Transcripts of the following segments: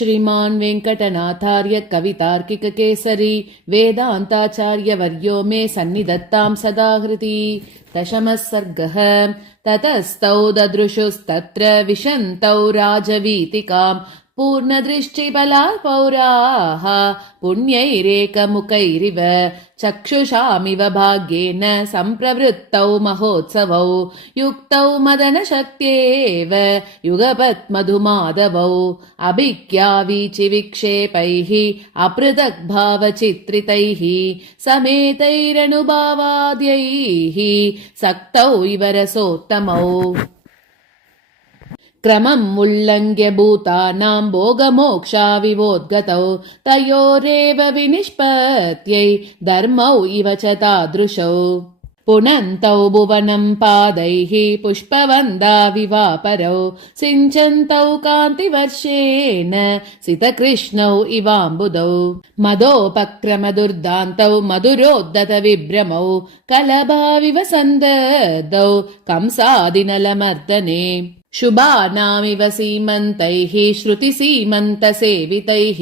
श्रीमान् वेङ्कटनाथार्य कवितार्किककेसरी वेदान्ताचार्यवर्यो मे सन्निधत्तां सदा हृदि। दशमः सर्गः। ततस्तौ ददृशुस्तत्र विशन्तौ राजवीतिकाम् पूर्णदृष्टिबला पौराः पुण्यैरेकमुखैरिव चक्षुषामिव भाग्येन सम्प्रवृत्तौ महोत्सवौ युक्तौ मदनशक्त्येव युगपत्मधुमाधवौ अभिज्ञावीचिविक्षेपैः अपृथग्भावचित्रितैः समेतैरनुभावाद्यैः सक्तौ इव रसोत्तमौ क्रमम् उल्लङ्घ्य भूतानां भोगमोक्षाविवोद्गतौ तयोरेव विनिष्पत्यै धर्मौ इव च तादृशौ पुनन्तौ भुवनं पादैः पुष्पवन्दाविवापरौ सिञ्चन्तौ कान्तिवर्षेण सितकृष्णौ इवाम्बुदौ मदोपक्रमदुर्दान्तौ मधुरोद्धत विभ्रमौ कलभाविव सन्ददौ कंसादिनलमर्दने शुभानामिव सीमन्तैः श्रुतिसीमन्तसेवितैः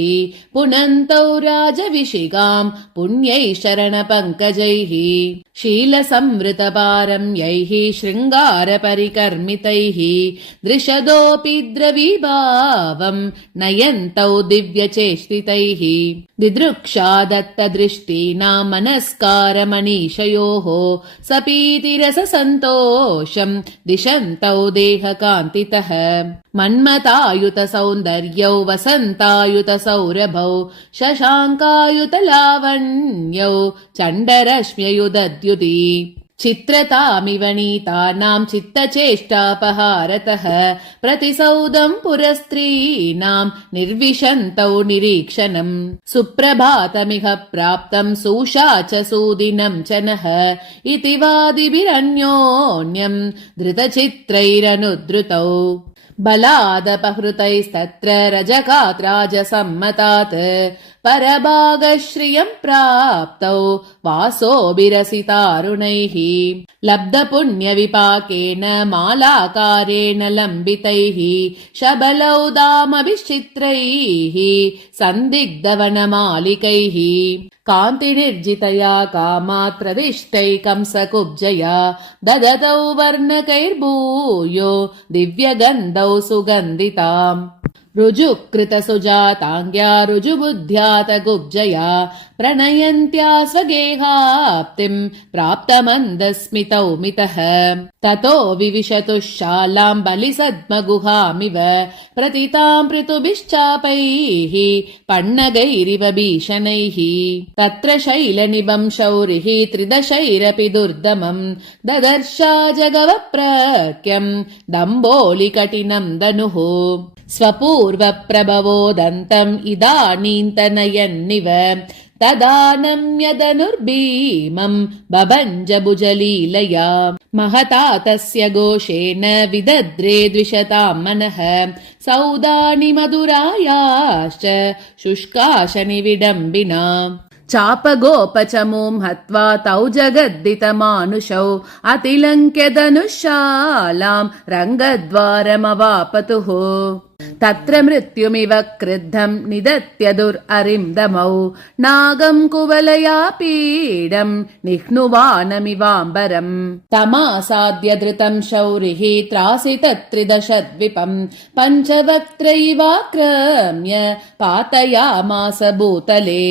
पुनन्तौ राजविशिगाम् पुण्यैः शरणपङ्कजैः शीलसंवृतपारम्यैः शृङ्गारपरिकर्मितैः दृशदोऽपि द्रवीभावम् नयन्तौ दिव्यचेष्टितैः दिदृक्षा दत्तदृष्टीनाम् मनस्कारमनीषयोः सपीतिरससन्तोषम् दिशन्तौ देहकान्तितः मन्मतायुतसौन्दर्यौ वसन्तायुतसौरभौ शशाङ्कायुतलावण्यौ चण्डरश्म्ययुदद्युति चित्रतामिव नीतानां चित्तचेष्टापहारतः प्रतिसौदं पुरस्त्रीणां निर्विशन्तौ निरीक्षणम् सुप्रभातमिह प्राप्तं सूषा च सुदिनं च नः इति वादिभिरन्योन्यं धृतचित्रैरनुद्धृतौ बलादपहृतैस्तत्र रजकात्राजसम्मतात् परभागश्रियं प्राप्तौ वासोभिरसितारुणैः लब्धपुण्यविपाकेन मालाकारेण लम्बितैः शबलौ दामभिश्चित्रैः सन्दिग्धवनमालिकैः कान्तिनिर्जितया कामात् प्रदिष्टै कंसकुब्जया ददतौ वर्णकैर्भूयो दिव्यगन्धौ सुगन्धिताम् रुजुकृतसुजाताङ्ग्या रुजुबुद्ध्यात गुब्जया प्रणयन्त्या स्वगेहाप्तिम् प्राप्तमन्दस्मितौ मितः ततो विविशतुः बलिसद्मगुहामिव प्रतिताम् पृतुभिश्चापैः पण्णगैरिव भीषणैः तत्र शैलनिभं शौरिः त्रिदशैरपि दुर्दमम् ददर्शा जगवप्रख्यम् दम्भोलिकटिनम् दनुः स्वपूर्वप्रभवोदन्तम् इदानीन्तनयन्निव तदानम्यदनुर्भीमम् बभञ्जभुजलीलया महता तस्य घोषेण विदद्रे द्विषताम् मनः सौदानि मधुरायाश्च शुष्काशनि विडम्बिना चापगोपचमूं हत्वा तौ जगद्दितमानुषौ अतिलङ्क्यधनुशालाम् रङ्गद्वारमवापतुः तत्र मृत्युमिव क्रुद्धम् निदत्यदुररिन्दमौ नागम् कुवलया पीडम् निह्नुवानमिवाम्बरम् तमासाद्य धृतम् शौरिः त्रासितत्रिदशद्विपम् पञ्चवक्त्रैवाक्रम्य पातयामास भूतले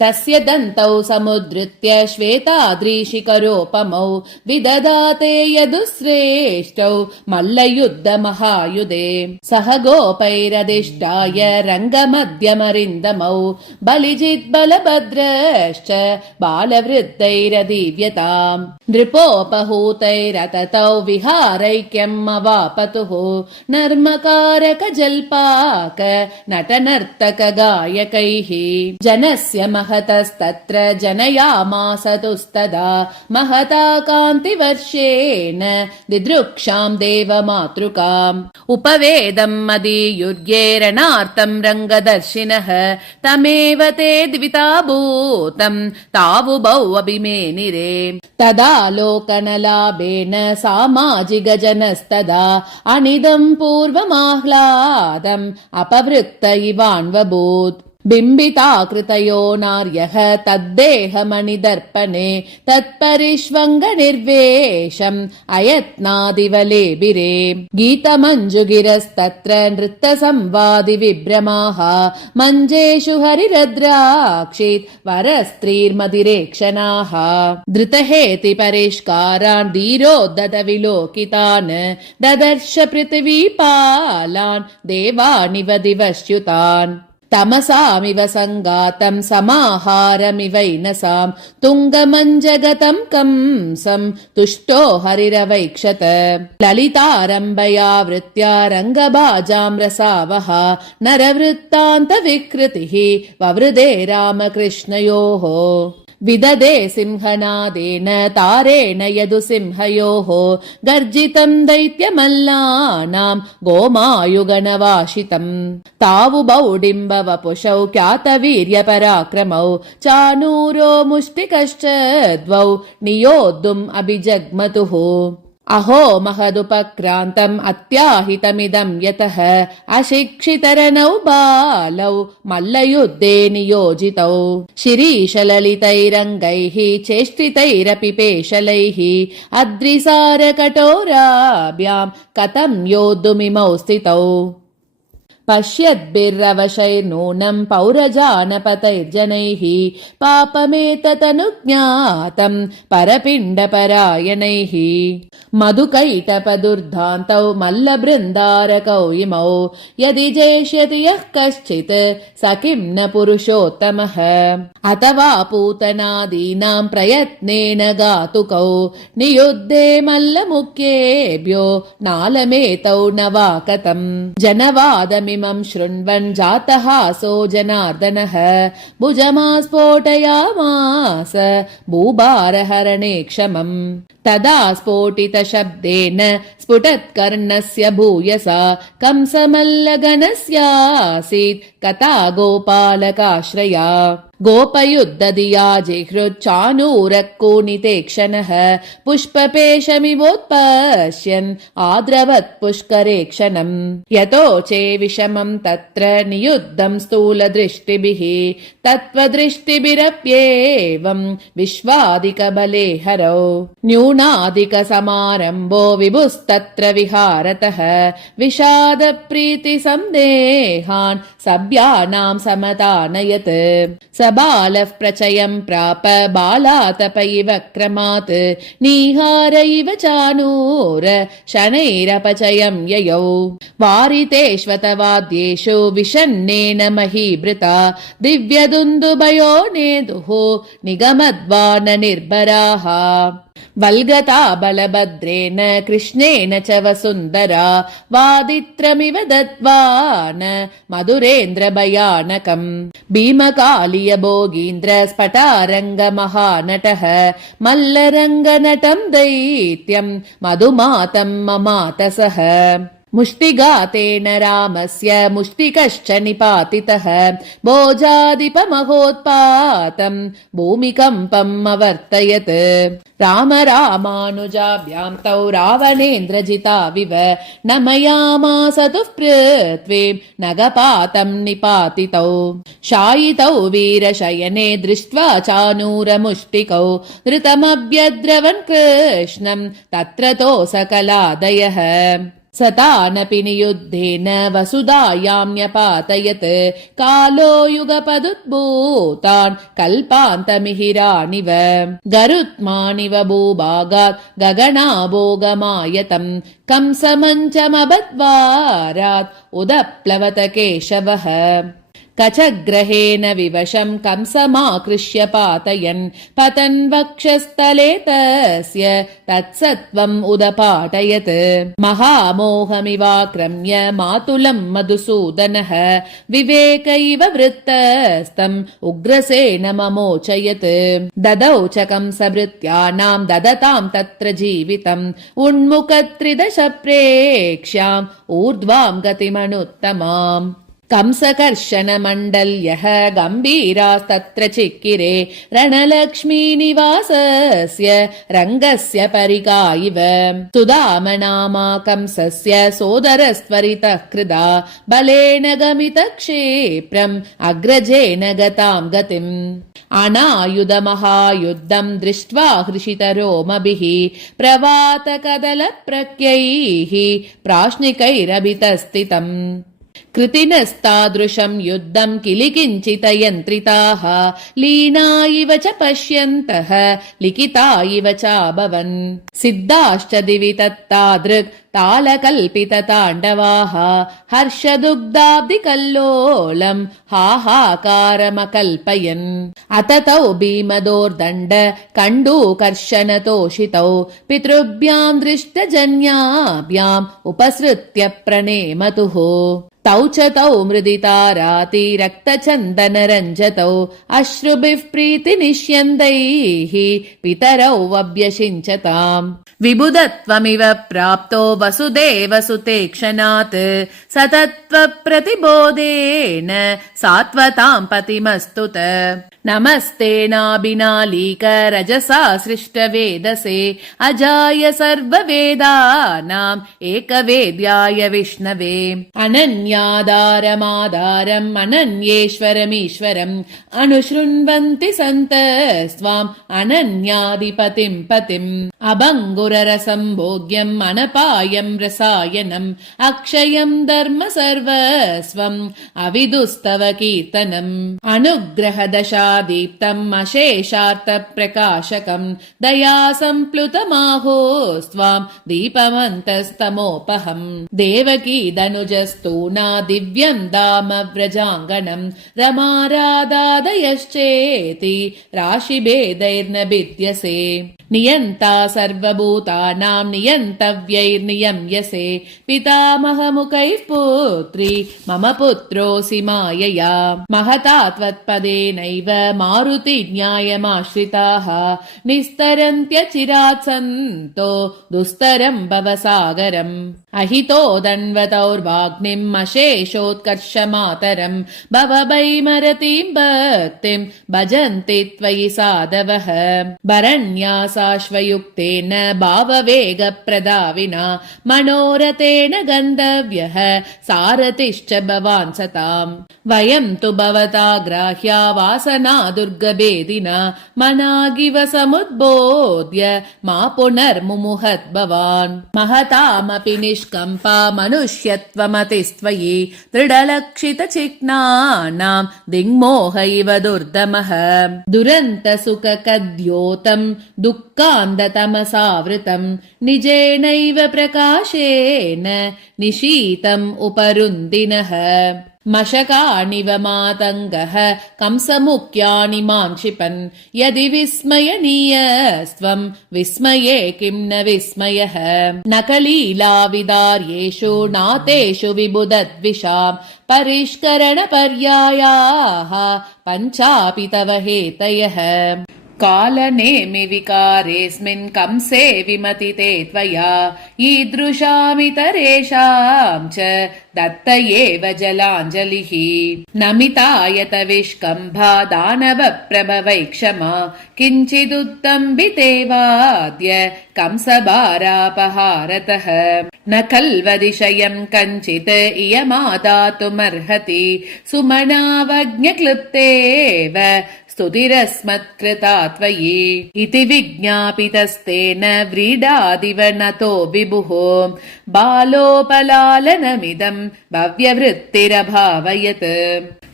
तस्य दन्तौ समुद्धृत्य श्वेताद्रीशिखरोपमौ विददाते यदुश्रेष्ठौ मल्लयुद्धमहायुधे सह गोपैरधिष्ठाय रङ्गमध्यमरिन्दमौ बलिजिद्बलभद्रश्च बालवृद्धैरधीव्यताम् नृपोपहूतैरततौ विहारैक्यम् अवापतुः नर्मकारक जल्पाक नटनर्तक गायकैः जनस्य महतस्तत्र जनयामास तुस्तदा महता कान्तिवर्षेण दिदृक्षाम् देवमातृकाम् उपवेदम् मदीयुर्ये रणार्तम् रङ्गदर्शिनः तमेव ते द्विताभूतम् तावुभौ अभिमेनिरे तदालोकनलाभेन सामाजिकजनस्तदा अनिदम् पूर्वमाह्लादम् अपवृत्त इवान्वभूत् बिम्बिताकृतयो नार्यः तद्देहमणिदर्पणे तत्परिष्वङ्गनिर्वेशम् अयत्नादिवलेभिरे गीतमञ्जुगिरस्तत्र नृत्तसंवादिविभ्रमाः मञ्जेषु हरिरद्राक्षित् वरस्त्रीर्मदिरेक्षणाः धृतहेति परिष्कारान् धीरोद्धतविलोकितान् ददर्श पृथिवीपालान् देवानिव दिवश्युतान् तमसामिव सङ्गातम् समाहारमिवैनसाम् तुङ्गमञ्जगतम् कंसम् तुष्टो हरिरवैक्षत ललितारम्भया वृत्त्या रङ्गभाजाम् रसावः नरवृत्तान्तविकृतिः ववृदे रामकृष्णयोः विददे सिंहनादेन तारेण यदुसिंहयोः गर्जितम् दैत्यमल्लानाम् गोमायुगणवाशितम् तावुबौडिम्बवपुषौ ख्यातवीर्यपराक्रमौ चाणूरो मुष्टिकश्च द्वौ नियोद्धुम् अभिजग्मतुः अहो महदुपक्रान्तम् अत्याहितमिदम् यतः अशिक्षितरनौ बालौ मल्लयुद्धे नियोजितौ शिरीशललितैरङ्गैः चेष्टितैरपि पेशलैः अद्रिसारकठोराभ्याम् कथम् योद्धुमिमौ स्थितौ पश्यद्भिरवशैर्नूनम् पौरजानपतैर्जनैः पापमेतदनुज्ञातम् परपिण्डपरायणैः मधुकैटपदुर्धान्तौ मल्लबृन्दारकौ इमौ यदि जेष्यति यः कश्चित् स किम् न पुरुषोत्तमः अथवा पूतनादीनाम् प्रयत्नेन घातुकौ नियुद्धे मल्लमुख्येभ्यो नालमेतौ न वा कथम् जनवादमिमम् शृण्वन् जातहासो जनार्दनः भुजमास्फोटयामास भूभारहरणे क्षमम् तदा स्फोटितशब्देन स्फुटत्कर्णस्य भूयसा कंसमल्लगणस्यासीत् कथा गोपालकाश्रया गोपयुद्धधिया जिहृच्चानूरक्कोणिते क्षणः पुष्पपेशमिवोत्पश्यन् आद्रवत् पुष्करे क्षणम् यतोचे विषमम् तत्र नियुद्धम् स्थूलदृष्टिभिः तत्त्वदृष्टिभिरप्येवम् विश्वादिकबले हरौ न्यूनादिकसमारम्भो विभुस्तत्र विहारतः विषादप्रीतिसन्देहान् सभ्यानाम् समतानयत् स बालः प्रचयम् प्राप बालातप इव क्रमात् निहार इव चाणूर शनैरपचयम् ययौ वारितेष्वतवाद्येषु विषन्नेन महीभृता दिव्यदुन्दुभयो नेदुः निगमद्वान निर्भराः वल्गता बलभद्रेण कृष्णेन च वसुन्धरा वादित्रमिव दत्वान मधुरेन्द्र भयानकम् भीमकालिय भोगीन्द्र स्फटारङ्गमहानटः मल्लरङ्गनटम् दैत्यम् मधुमातम् ममातसः मुष्टिघातेन रामस्य मुष्टिकश्च निपातितः भोजाधिपमहोत्पातम् भूमिकम्पम् अवर्तयत् राम रामानुजाभ्याम् तौ रावणेन्द्रजिताविव नमयामास तुः पृथ्वीम् नगपातम् निपातितौ शायितौ वीरशयने दृष्ट्वा चाणूरमुष्टिकौ धृतमभ्यद्रवन् कृष्णम् तत्रतो सकलादयः सतानपि नियुद्धेन वसुधायाम् न्यपातयत् कालो युगपदुद्भूतान् कल्पान्तमिहिराणिव गरुत्मानिव भूभागात् गगनाभोगमायतम् कंसमञ्चमबद्वारात् उदप्लवत केशवः कचग्रहेण विवशं कंसमाकृष्य पातयन् पतन् वक्षस्थले तस्य तत्सत्त्वम् उदपाटयत्। महामोहमिवाक्रम्य मातुलं मधुसूदनः विवेकैव वृत्तस्तम् उग्रसेनममोचयत्। ददौ च कंसभृत्यानां ददतां तत्र जीवितम् उन्मुखत्रिदश प्रेक्ष्याम् ऊर्ध्वां गतिमनुत्तमाम्। कंसकर्षणमण्डल्यः गम्भीरास्तत्र चिक्किरे रणलक्ष्मीनिवासस्य रङ्गस्य परिका इव। सुदामनामा कंसस्य सोदरस्त्वरितः कृदा बलेन गमितक्षेप्रम् अग्रजेन गतां गतिम्। अनायुधमहायुद्धम् दृष्ट्वा हृषितरोमभिः प्रवातकदलप्रत्यैः प्राश्निकैरभितस्थितम्। कृतिनस्तादृशम् युद्धम् किलिकिञ्चितयन्त्रिताः लीना इव च पश्यन्तः लिखिता इव चाभवन्। सिद्धाश्च दिवि तत्तादृक् तालकल्पितताण्डवाः हर्षदुग्धाब्धिकल्लोलम् हाहाकारमकल्पयन्। अततौ भीमदोर्दण्ड कण्डूकर्षणतोषितौ पितृभ्याम् दृष्टजन्याभ्याम् उपसृत्य प्रणेमतुः। तौ च तौ मृदिताराति रक्तचन्दनरञ्जतौ अश्रुभिः प्रीतिनिष्यन्दैः पितरौ व्यषिञ्चताम्। विबुधत्वमिव प्राप्तो वसुदेवसुते क्षणात् सतत्त्वप्रतिबोधेन सात्वताम् पतिमस्तुत। नमस्तेनाभिनालीक रजसा सृष्टवेदसे अजाय सर्ववेदानाम् एकवेद्याय विष्णवे। अनन्याधारमाधारम् अनन्येश्वरमीश्वरम् अनुशृण्वन्ति सन्तस्त्वाम् अनन्याधिपतिम् पतिम्। अभङ्गुररसम् भोग्यम् अनपायम् रसायनम् अक्षयम् धर्म सर्वस्वम् अविदुस्तव कीर्तनम्। अनुग्रहदशादीप्तम् अशेषार्थप्रकाशकम् दया सम्प्लुतमाहोस्त्वाम् दीपमन्तस्तमोपहम्। देवकीदनुजस्तूना दिव्यम् दाम व्रजाङ्गणम् रमाराधादयश्चेति राशिभेदैर्न भिद्यसे। नियन्ता सर्वभूतानां नियन्तव्यैर्नियम्यसे पितामहमुखैः पुत्री मम पुत्रोऽसि मायया। महता त्वत्पदेनैव मारुति न्यायमाश्रिताः निस्तरन्त्यचिरात् सन्तो दुस्तरं भवसागरम्। अहितोदन्वतौर्वाग्निम् अशेषोत्कर्षमातरम् भवभैमरतीम् भक्तिम् भजन्ति त्वयि साधवः। भरण्यासाश्वयुक्तेन भाववेगप्रदाविना मनोरथेन गन्तव्यः सारथिश्च भवान् सताम्। वयम् तु भवता ग्राह्या वासना दुर्गभेदिना मनागिव समुद्बोध्य मा पुनर्मुमुहत् भवान्। महतामपि निष्कम्पा मनुष्यत्वमतिस्त्वयि दृढलक्षितचिह्नानाम् दिङ्मोह इव दुर्दमः। दुरन्तसुखकद्योतम् दुःखान्धतमसावृतम् निजेनैव प्रकाशेन निशीतम् उपरुन्दिनः। मशकानिव मातङ्गः कंसमुख्यानि मां क्षिपन् यदि विस्मयनीयस्त्वम् विस्मये किं न विस्मयः। न कलीलाविदार्येषु नातेषु विबुधद्विषाम् परिष्करणपर्यायाः पञ्चापि तव हेतयः। कालनेमि विकारेऽस्मिन् कंसे विमतिते त्वया ईदृशामितरेषाम् च दत्त एव जलाञ्जलिः। नमितायत विष्कम्भा दानव प्रभवै क्षमा किञ्चिदुत्तम्बिते वाद्य कंसभारापहारतः। न खल्वदिशयम् कञ्चित् इयमादातुमर्हति सुमनावज्ञक्लृप्तेव स्तुतिरस्मत्कृता त्वयि। इति विज्ञापितस्तेन व्रीडादिव नतो विभुः बालोपलालनमिदम् भव्यवृत्तिरभावयत्।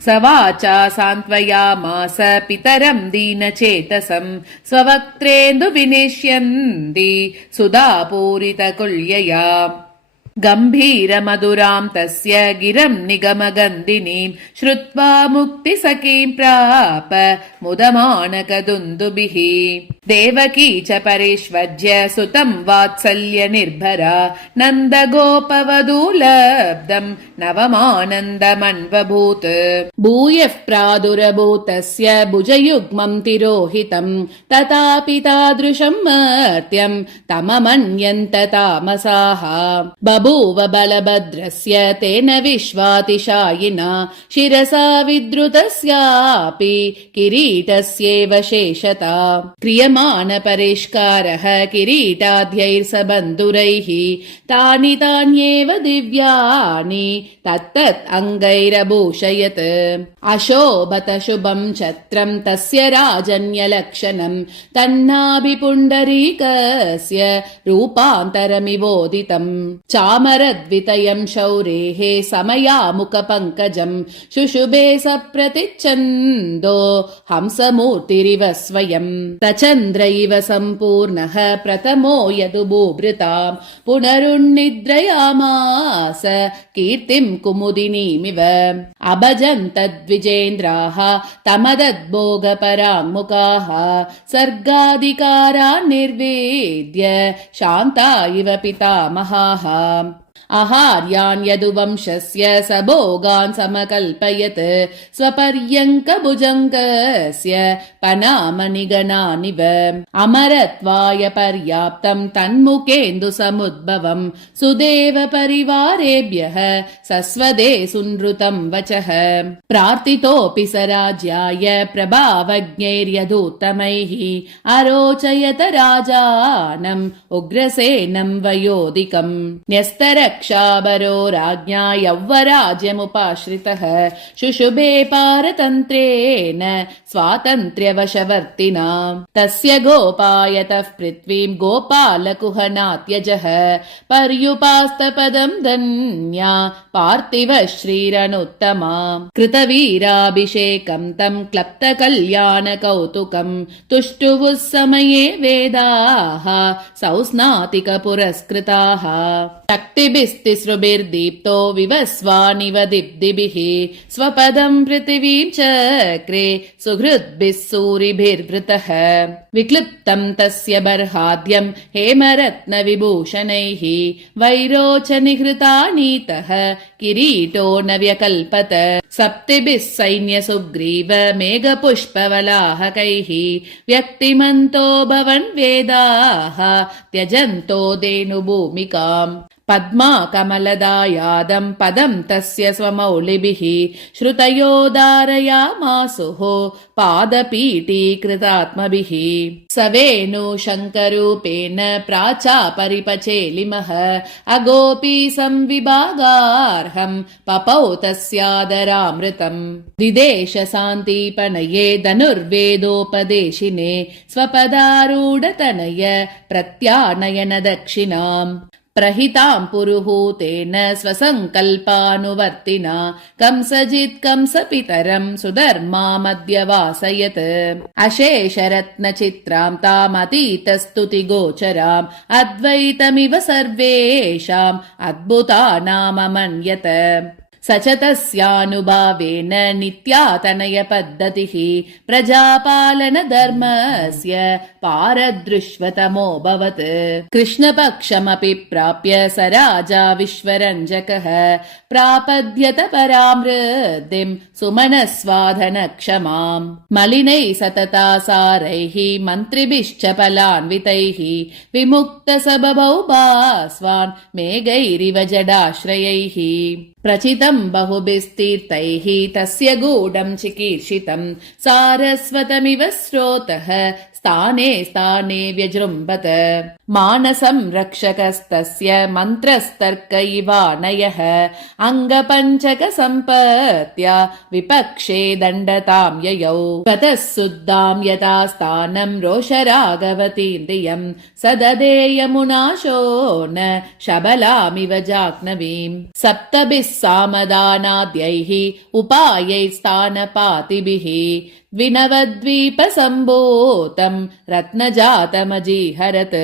स वाचा सान्त्वयामास पितरम् दीनचेतसम् स्ववक्त्रेन्दुविनिश्यन्ति सुधापूरितकुल्यया। गम्भीरमधुरां तस्य गिरं निगमगन्धिनीं श्रुत्वा मुक्तिसखीं प्राप मुदमानकदुन्दुभिः देवकी च परिष्वज्य सुतं वात्सल्यनिर्भरा नन्दगोपवधूलब्धं नवमानन्दमन्वभूत् भूयः प्रादुरभूतस्य भुजयुग्मं तिरोहितं तथापि तादृशं मर्त्यं तममन्यन्त तामसाः बभूव बलभद्रस्य तेन विश्वातिशायिना शिरसा विद्रुतस्यापि किरीटस्येव शेषता क्रियमान परिष्कारः किरीटाद्यैर्सबन्धुरैः तानि तान्येव दिव्यानि तत्तत् अङ्गैरभूषयत् अशोभत शुभं छत्रं तस्य राजन्यलक्षणं तन्नाभिपुण्डरीकस्य रूपान्तरमिवोदितम् चामरद्वितयं शौरेः समयामुखपङ्कजं शुशुभे सप्रतिच्छन्दो हंसमूर्तिरिव स्वयं तचन्द्र इव सम्पूर्णः प्रथमो यदुबुभृतां पुनरुन्निद्रयामास कीर्तिं कुमुदिनीमिव अभजन्तद्विजेन्द्राः तमदद्भोगपराङ्मुखाः सर्गाधिकारान् निर्वेद्य शान्ता इव पितामहाः आहार्यान् यदुवंशस्य सभोगान् समकल्पयत् स्वपर्यङ्कभुजङ्गस्य पनामनिगणानिव अमरत्वाय पर्याप्तं तन्मुखेन्दुसमुद्भवं सुदेव परिवारेभ्यः सस्वदे सुनृतं वचः प्रार्थितोऽपि स राज्याय प्रभावज्ञैर्यदुत्तमैः अरोचयत राजानम् उग्रसेनं वयोधिकम् न्यस्तरक्षाबरो राज्ञा यौवराज्यमुपाश्रितः शुशुभे पारतन्त्रेण स्वातन्त्र्यवशवर्तिना तस्य गोपायतः पृथ्वीं गोपालकुहनात्यजः पर्युपास्तपदं धन्या पार्थिव श्रीरनुत्तमा कृतवीराभिषेकं तं क्लप्तकल्याणकौतुकं तुष्टुवुः समये वेदाः सौस्नातिकपुरस्कृताः शक्तिभिस्तिसृभिर्दीप्तो विवस्वानिव दिब्दिभिः स्वपदं पृथिवीं चक्रे सुहृद्भिः सूरिभिर्वृतः विक्लृप्तं तस्य बर्हाद्यं हेमरत्नविभूषणैः वैरोचनिहृतानीतः किरीटो न व्यकल्पत सप्तिभिः सैन्यसुग्रीव मेघपुष्पवलाहकैः व्यक्तिमन्तो भवन् वेदाः त्यजन्तो धेनुभूमिकाम् पद्माकमलदायादं पदं तस्य स्वमौलिभिः श्रुतयो धारयामासुः पादपीठीकृतात्मभिः स वेणु शङ्करूपेण प्राचापरिपचेलिमः अगोपी संविभागार्हं पपौ तस्यादरामृतम् दिदेश शान्तिपणये धनुर्वेदोपदेशिने स्वपदारूढतनय प्रत्यानयन दक्षिणाम् प्रहितां पुरुहूतेन स्वसङ्कल्पानुवर्तिना कंसजित् कंसपितरं सुधर्मामद्यवासयत् अशेषरत्नचित्रां तामतीतस्तुतिगोचराम् अद्वैतमिव सर्वेषाम् अद्भुतानाममन्यत स च तस्यानुभावेन नित्यातनयपद्धतिः प्रजापालनधर्मस्य पारदृश्वतमोऽभवत् कृष्णपक्षमपि प्राप्य स राजा विश्वरञ्जकः प्रापद्यत परामृद्धिं सुमनस्वाधनक्षमाम् मलिनैः सततासारैः मन्त्रिभिश्च फलान्वितैः विमुक्तसबभौ भास्वान् मेघैरिव जडाश्रयैः प्रचितं बहुभिस्तीर्थैः तस्य गूढं चिकीर्षितं सारस्वतमिव स्रोतः स्थाने स्थाने व्यजृम्भत मानसं रक्षकस्तस्य मन्त्रस्तर्क इवानयः अङ्गपञ्चकसम्पत्या विपक्षे दण्डतां ययौ ततः शुद्धां यथा स्थानं रोषरागवतीन्द्रियं सददे यमुनाशो न शबलामिव जाह्नवीम् सप्तभिः सामदानाद्यैः उपायैस्तानपातिभिः द्विनवद्वीपसम्भूतं रत्नजातमजीहरत्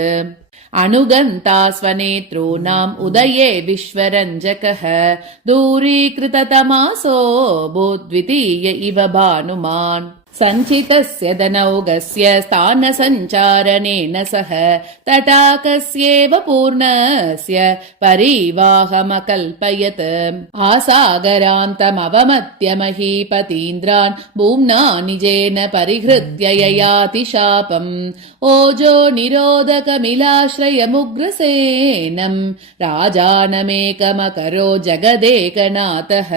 अनुगन्ता स्वनेत्ॄणाम् उदये विश्वरञ्जकः दूरीकृततमासो भूद्वितीय इव भानुमान् सञ्चितस्य दनौगस्य स्थानसञ्चारणेन सह तटाकस्येव पूर्णस्य परिवाहमकल्पयत् आसागरान्तमवमत्य महीपतीन्द्रान् भूम्ना निजेन परिहृत्य ययातिशापम् ओजो निरोधकमिलाश्रयमुग्रसेनम् राजानमेकमकरो जगदेकनाथः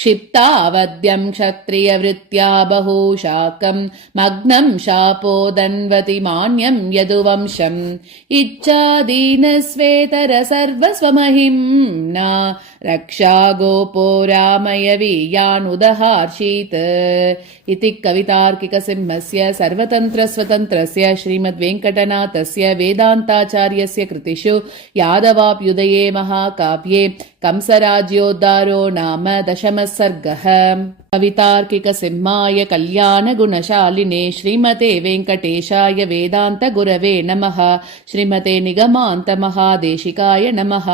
क्षिप्तावद्यम् क्षत्रियवृत्त्या बहुशाकम् मग्नम् शापोदन्वति मान्यम् यदुवंशम् इच्छादीनस्वेतर सर्वस्वमहिम्ना रक्षा गोपो रामयवीयानुदहार्षीत् इति कवितार्किकसिंहस्य सर्वतन्त्रस्वतन्त्रस्य श्रीमद्वेङ्कटनाथस्य वेदान्ताचार्यस्य कृतिषु यादवाभ्युदये महाकाव्ये कंसराज्योद्धारो नाम दशमः सर्गः। कवितार्किकसिंहाय कल्याणगुणशालिने श्रीमते वेङ्कटेशाय वेदान्तगुरवे नमः। श्रीमते निगमान्तमहादेशिकाय नमः।